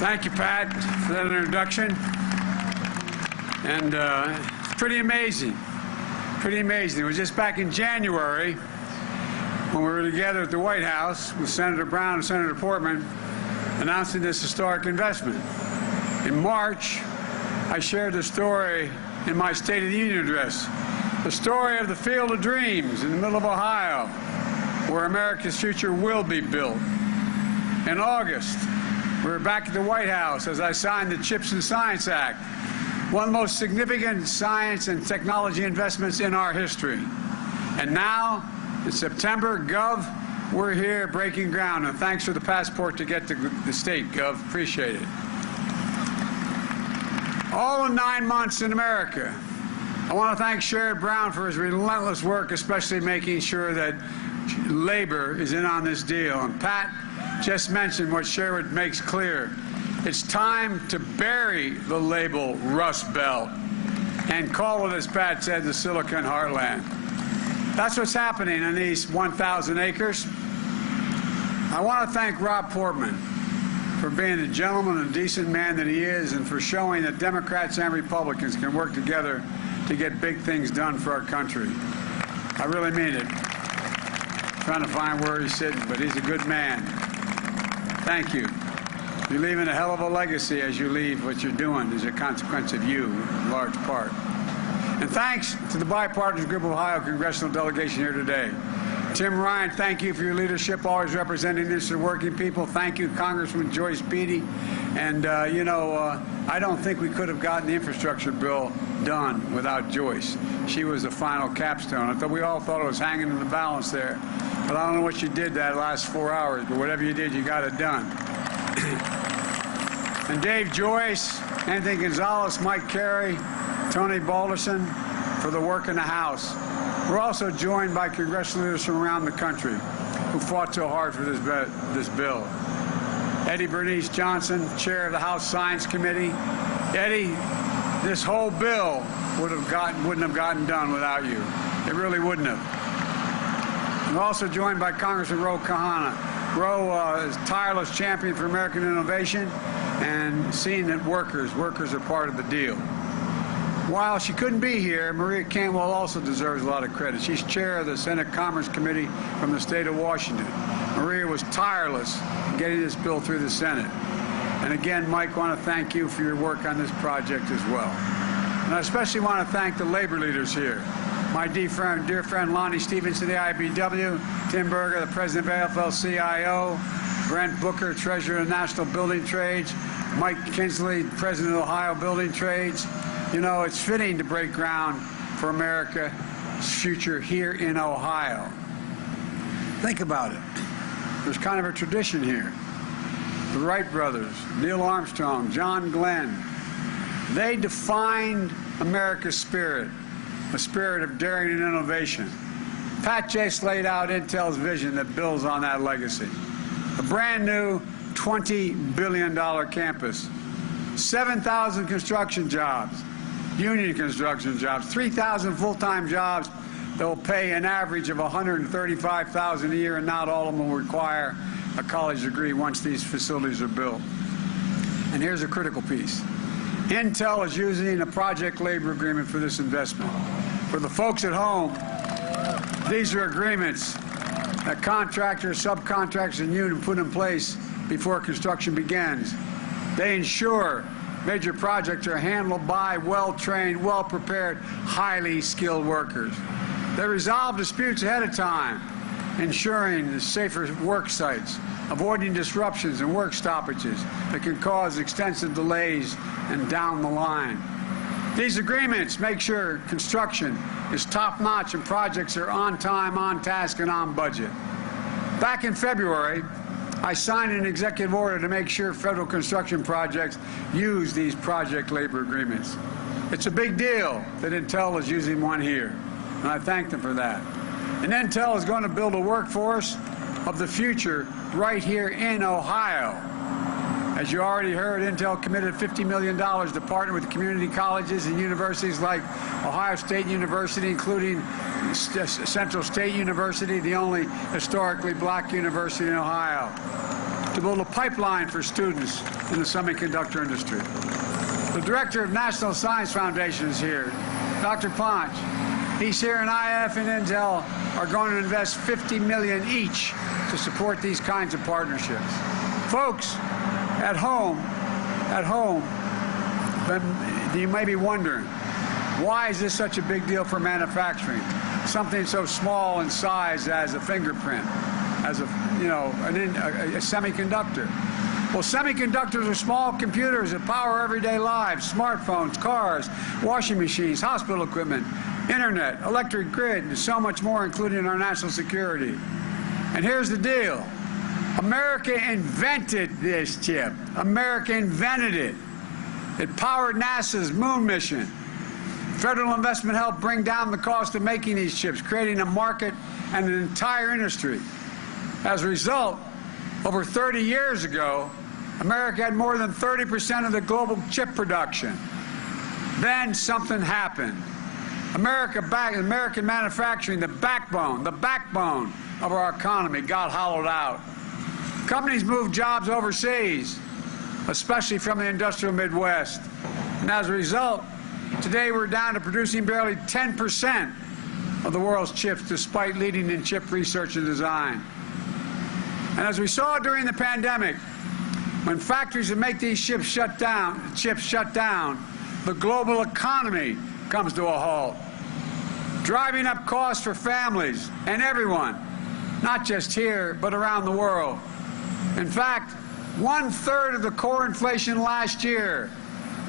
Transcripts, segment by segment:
Thank you, Pat, for that introduction. And it's pretty amazing. Pretty amazing. It was just back in January when we were together at the White House with Senator Brown and Senator Portman announcing this historic investment. In March, I shared the story in my State of the Union address, the story of the Field of Dreams in the middle of Ohio, where America's future will be built. In August, we were back at the White House as I signed the CHIPS and Science Act, one of the most significant science and technology investments in our history. And now, in September, Gov, we're here breaking ground. And thanks for the passport to get to the state, Gov. Appreciate it. All in 9 months in America. I want to thank Sherrod Brown for his relentless work, especially making sure that labor is in on this deal. And Pat just mentioned what Sherrod makes clear. It's time to bury the label Rust Belt and call it, as Pat said, the Silicon Heartland. That's what's happening in these 1,000 acres. I want to thank Rob Portman for being the gentleman and decent man that he is, and for showing that Democrats and Republicans can work together to get big things done for our country. I really mean it. I'm trying to find where he's sitting, but he's a good man. Thank you. You're leaving a hell of a legacy as you leave what you're doing as a consequence of you, in large part. And thanks to the Bipartisan Group of Ohio congressional delegation here today. Tim Ryan, thank you for your leadership, always representing the interests of working people. Thank you, Congressman Joyce Beatty. And, I don't think we could have gotten the infrastructure bill done without Joyce. She was the final capstone. I thought we all thought it was hanging in the balance there. But I don't know what you did that last 4 hours, but whatever you did, you got it done. And Dave Joyce, Anthony Gonzalez, Mike Carey, Tony Balderson for the work in the House. We're also joined by congressional leaders from around the country who fought so hard for this bill. Eddie Bernice Johnson, chair of the House Science Committee. Eddie, this whole bill wouldn't have gotten done without you. It really wouldn't have. We're also joined by Congressman Ro Khanna. Ro is a tireless champion for American innovation and seeing that workers are part of the deal. While she couldn't be here, Maria Cantwell also deserves a lot of credit. She's chair of the Senate Commerce Committee from the state of Washington. Maria was tireless in getting this bill through the Senate. And again, Mike, I want to thank you for your work on this project as well. And I especially want to thank the labor leaders here. My dear friend Lonnie Stevens of the IBW, Tim Berger, the president of AFL-CIO, Brent Booker, treasurer of National Building Trades, Mike Kinsley, president of Ohio Building Trades. You know, it's fitting to break ground for America's future here in Ohio. Think about it. There's kind of a tradition here. The Wright brothers, Neil Armstrong, John Glenn, they defined America's spirit, a spirit of daring and innovation. Pat Chase laid out Intel's vision that builds on that legacy. A brand new $20 billion campus, 7,000 construction jobs, union construction jobs, 3,000 full-time jobs that will pay an average of $135,000 a year, and not all of them will require a college degree once these facilities are built. And here's a critical piece. Intel is using a project labor agreement for this investment. For the folks at home, these are agreements that contractors, subcontractors, and unions put in place before construction begins. They ensure major projects are handled by well-trained, well-prepared, highly skilled workers. They resolve disputes ahead of time, ensuring safer work sites, avoiding disruptions and work stoppages that can cause extensive delays and down the line. These agreements make sure construction is top-notch and projects are on time, on task, and on budget. Back in February, I signed an executive order to make sure federal construction projects use these project labor agreements. It's a big deal that Intel is using one here, and I thank them for that. And Intel is going to build a workforce of the future right here in Ohio. As you already heard, Intel committed $50 million to partner with community colleges and universities like Ohio State University, including Central State University, the only historically black university in Ohio. to build a pipeline for students in the semiconductor industry. The director of National Science Foundation is here, Dr. Ponch. He's here, and IF and Intel are going to invest $50 million each to support these kinds of partnerships. Folks, at home, you may be wondering, why is this such a big deal for manufacturing? Something so small in size as a fingerprint, as a semiconductor. Well, semiconductors are small computers that power everyday lives: smartphones, cars, washing machines, hospital equipment, internet, electric grid, and so much more, including our national security. And here's the deal. America invented this chip. America invented it. It powered NASA's moon mission. Federal investment helped bring down the cost of making these chips, creating a market and an entire industry. As a result, over 30 years ago, America had more than 30% of the global chip production. Then something happened. American manufacturing, the backbone of our economy, got hollowed out. Companies moved jobs overseas, especially from the industrial Midwest. And as a result, today we're down to producing barely 10% of the world's chips, despite leading in chip research and design. And as we saw during the pandemic, when factories that make these chips shut down, the global economy comes to a halt, driving up costs for families and everyone, not just here, but around the world. In fact, 1/3 of the core inflation last year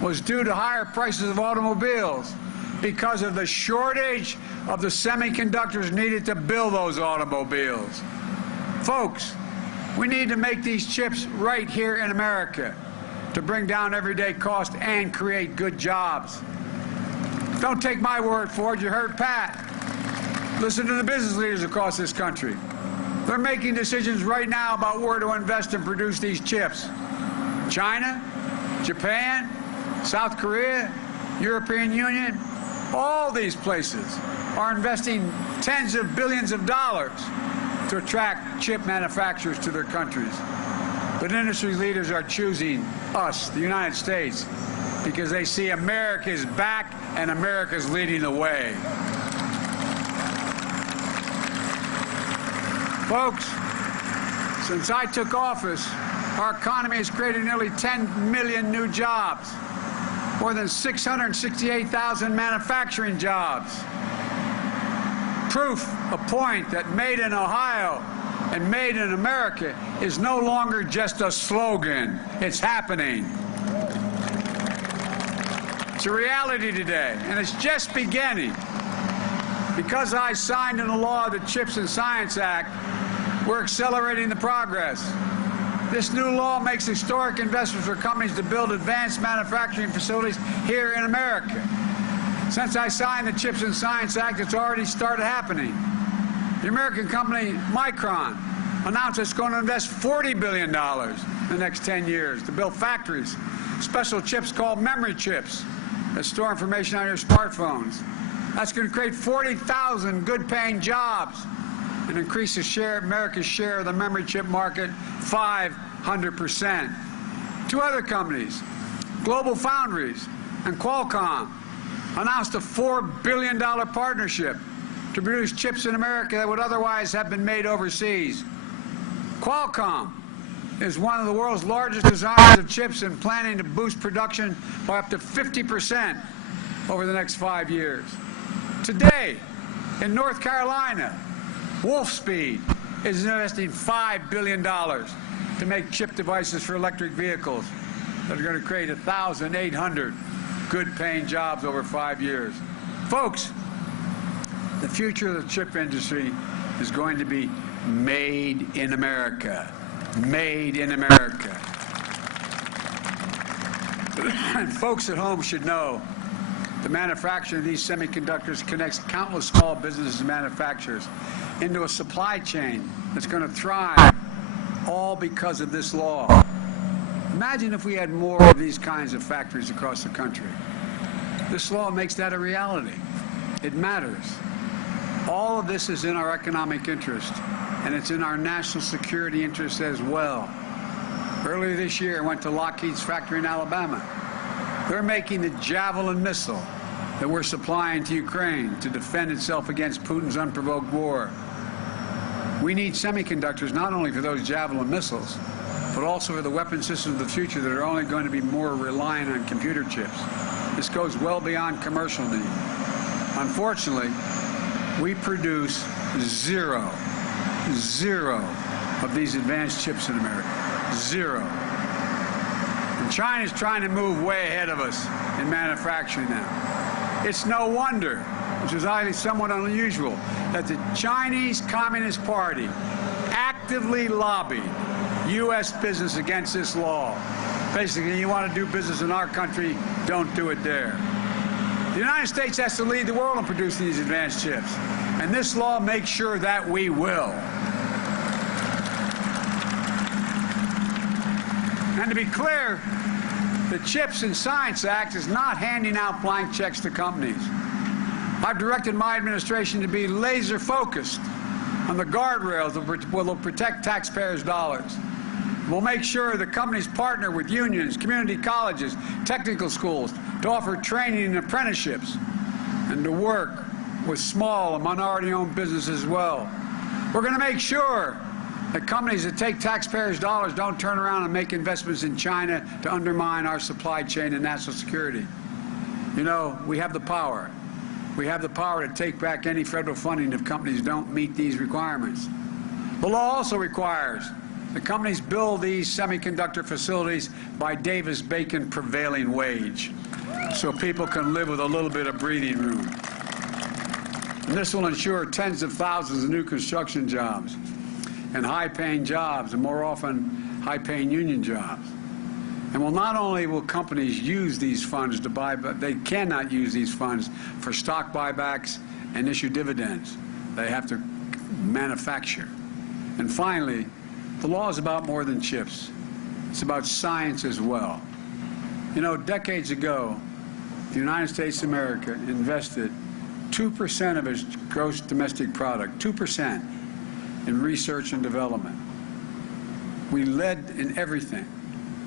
was due to higher prices of automobiles because of the shortage of the semiconductors needed to build those automobiles. Folks, we need to make these chips right here in America to bring down everyday costs and create good jobs. Don't take my word for it. You heard Pat. Listen to the business leaders across this country. They're making decisions right now about where to invest and produce these chips. China, Japan, South Korea, European Union, all these places are investing tens of billions of dollars to attract chip manufacturers to their countries. But industry leaders are choosing us, the United States, because they see America's back and America's leading the way. Folks, since I took office, our economy has created nearly 10 million new jobs, more than 668,000 manufacturing jobs. Proof, a point that made in Ohio and made in America is no longer just a slogan. It's happening. It's a reality today, and it's just beginning. Because I signed into law the CHIPS and Science Act, we're accelerating the progress. This new law makes historic investments for companies to build advanced manufacturing facilities here in America. Since I signed the CHIPS and Science Act, it's already started happening. The American company Micron announced it's going to invest $40 billion in the next 10 years to build factories, special chips called memory chips that store information on your smartphones. That's going to create 40,000 good-paying jobs and increase America's share of the memory chip market 500%. Two other companies, Global Foundries and Qualcomm, announced a $4 billion partnership to produce chips in America that would otherwise have been made overseas. Qualcomm is one of the world's largest designers of chips and planning to boost production by up to 50% over the next 5 years. Today, in North Carolina, Wolfspeed is investing $5 billion to make chip devices for electric vehicles that are going to create 1,800 good-paying jobs over 5 years. Folks, the future of the chip industry is going to be made in America. Made in America. And folks at home should know the manufacturing of these semiconductors connects countless small businesses and manufacturers into a supply chain that's going to thrive, all because of this law. Imagine if we had more of these kinds of factories across the country. This law makes that a reality. It matters. All of this is in our economic interest, and it's in our national security interest as well. Earlier this year, I went to Lockheed's factory in Alabama. They're making the Javelin missile that we're supplying to Ukraine to defend itself against Putin's unprovoked war. We need semiconductors not only for those Javelin missiles, but also for the weapon systems of the future that are only going to be more reliant on computer chips. This goes well beyond commercial need. Unfortunately, we produce zero of these advanced chips in America. Zero. And China's trying to move way ahead of us in manufacturing now. It's no wonder, which is actually somewhat unusual, that the Chinese Communist Party actively lobbied U.S. business against this law. Basically, you want to do business in our country, don't do it there. The United States has to lead the world in producing these advanced chips, and this law makes sure that we will. And to be clear, the CHIPS and Science Act is not handing out blank checks to companies. I've directed my administration to be laser focused on the guardrails that will protect taxpayers' dollars. We'll make sure that companies partner with unions, community colleges, technical schools to offer training and apprenticeships, and to work with small and minority-owned businesses as well. We're going to make sure that companies that take taxpayers' dollars don't turn around and make investments in China to undermine our supply chain and national security. You know, we have the power. We have the power to take back any federal funding if companies don't meet these requirements. The law also requires that companies build these semiconductor facilities by Davis-Bacon prevailing wage, so people can live with a little bit of breathing room. And this will ensure tens of thousands of new construction jobs and high-paying jobs, and more often high-paying union jobs. And not only will companies use these funds to buy, but they cannot use these funds for stock buybacks and issue dividends. They have to manufacture. And finally, the law is about more than chips. It's about science as well. You know, decades ago, the United States of America invested 2% of its gross domestic product, 2%, in research and development. We led in everything.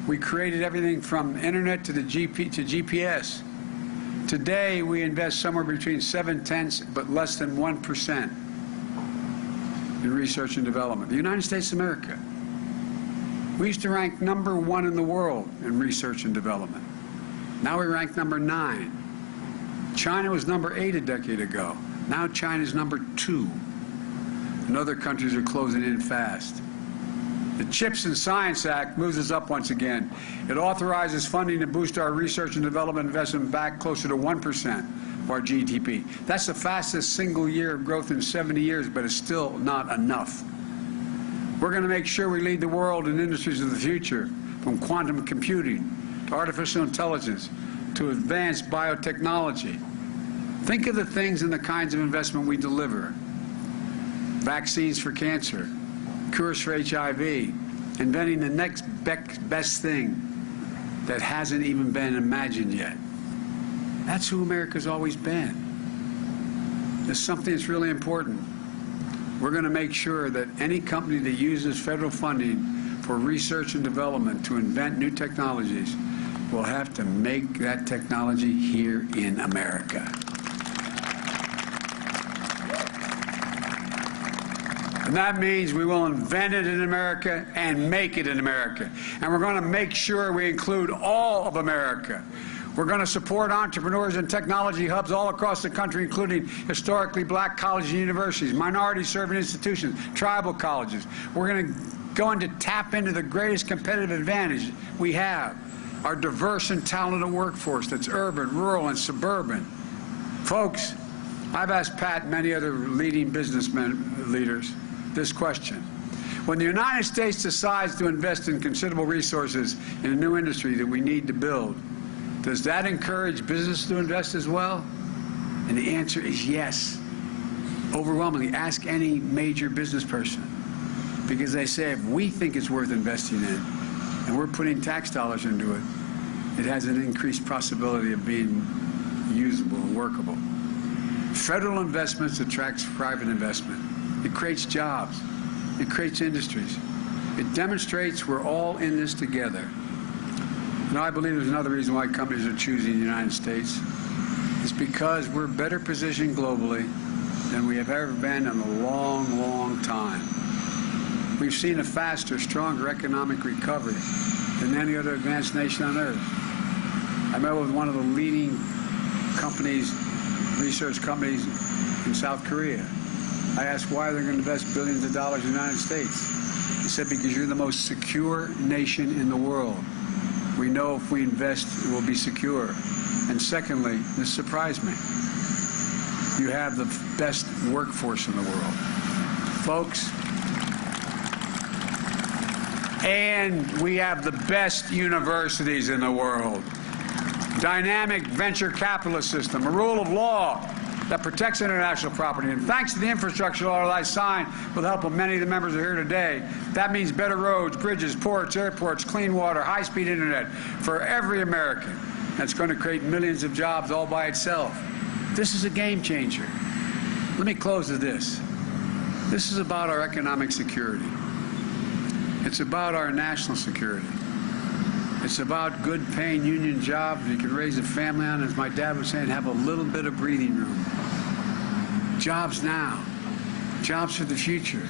We created everything from internet to GPS. Today, we invest somewhere between 7/10 but less than 1% in research and development. The United States of America. We used to rank #1 in the world in research and development. Now we rank #9. China was #8 a decade ago. Now China's #2. And other countries are closing in fast. The CHIPS and Science Act moves us up once again. It authorizes funding to boost our research and development investment back closer to 1% of our GDP. That's the fastest single year of growth in 70 years, but it's still not enough. We're going to make sure we lead the world in industries of the future, from quantum computing to artificial intelligence to advanced biotechnology. Think of the things and the kinds of investment we deliver. Vaccines for cancer, cures for HIV, inventing the next best thing that hasn't even been imagined yet. That's who America's always been. There's something that's really important. We're going to make sure that any company that uses federal funding for research and development to invent new technologies will have to make that technology here in America. And that means we will invent it in America and make it in America. And we're going to make sure we include all of America. We're going to support entrepreneurs and technology hubs all across the country, including historically black colleges and universities, minority-serving institutions, tribal colleges. We're going to tap into the greatest competitive advantage we have, our diverse and talented workforce that's urban, rural, and suburban. Folks, I've asked Pat and many other leading businessmen leaders this question. When the United States decides to invest in considerable resources in a new industry that we need to build, does that encourage business to invest as well? And the answer is yes. Overwhelmingly, ask any major business person. Because they say if we think it's worth investing in, and we're putting tax dollars into it, it has an increased possibility of being usable and workable. Federal investments attracts private investment. It creates jobs. It creates industries. It demonstrates we're all in this together. And I believe there's another reason why companies are choosing the United States. It's because we're better positioned globally than we have ever been in a long, long time. We've seen a faster, stronger economic recovery than any other advanced nation on earth. I met with one of the leading companies, research companies in South Korea. I asked why they're going to invest billions of dollars in the United States. He said, because you're the most secure nation in the world. We know if we invest, it will be secure. And secondly, this surprised me, you have the best workforce in the world. Folks, and we have the best universities in the world. Dynamic venture capitalist system, a rule of law that protects international property. And thanks to the infrastructure law that I signed with the help of many of the members who are here today, that means better roads, bridges, ports, airports, clean water, high-speed internet for every American. That's going to create millions of jobs all by itself. This is a game changer. Let me close with this. This is about our economic security. It's about our national security. It's about good paying union jobs you can raise a family on, as my dad was saying, have a little bit of breathing room. Jobs now. Jobs for the future.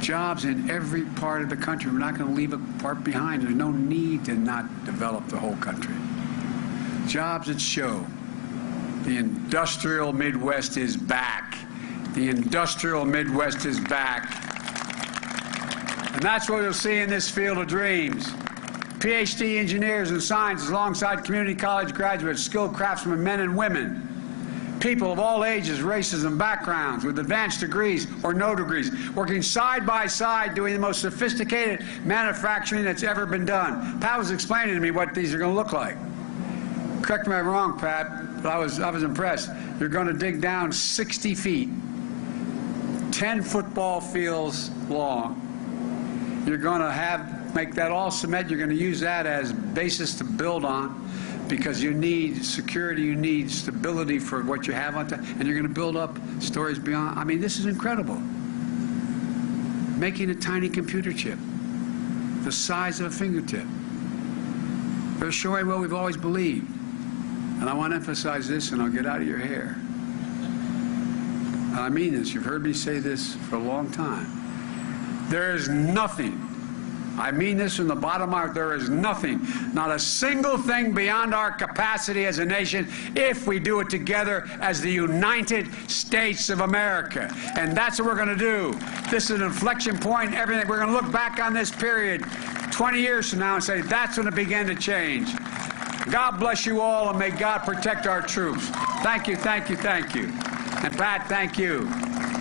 Jobs in every part of the country. We're not going to leave a part behind. There's no need to not develop the whole country. Jobs that show the industrial Midwest is back. The industrial Midwest is back. And that's what you'll see in this field of dreams. PhD engineers and scientists alongside community college graduates, skilled craftsmen, men and women, people of all ages, races, and backgrounds with advanced degrees or no degrees, working side by side doing the most sophisticated manufacturing that's ever been done. Pat was explaining to me what these are going to look like. Correct me if I'm wrong, Pat, but I was impressed. You're going to dig down 60 feet, 10 football fields long. You're going to make that all cement. You're going to use that as basis to build on, because you need security, you need stability for what you have on top, and you're going to build up stories beyond. I mean, this is incredible. Making a tiny computer chip, the size of a fingertip. They're showing what we've always believed. And I want to emphasize this, and I'll get out of your hair. And I mean this. You've heard me say this for a long time. There is nothing, I mean this from the bottom of my heart, there is nothing, not a single thing beyond our capacity as a nation if we do it together as the United States of America. And that's what we're going to do. This is an inflection point. Everything. We're going to look back on this period 20 years from now and say that's when it began to change. God bless you all, and may God protect our troops. Thank you, thank you, thank you. And Pat, thank you.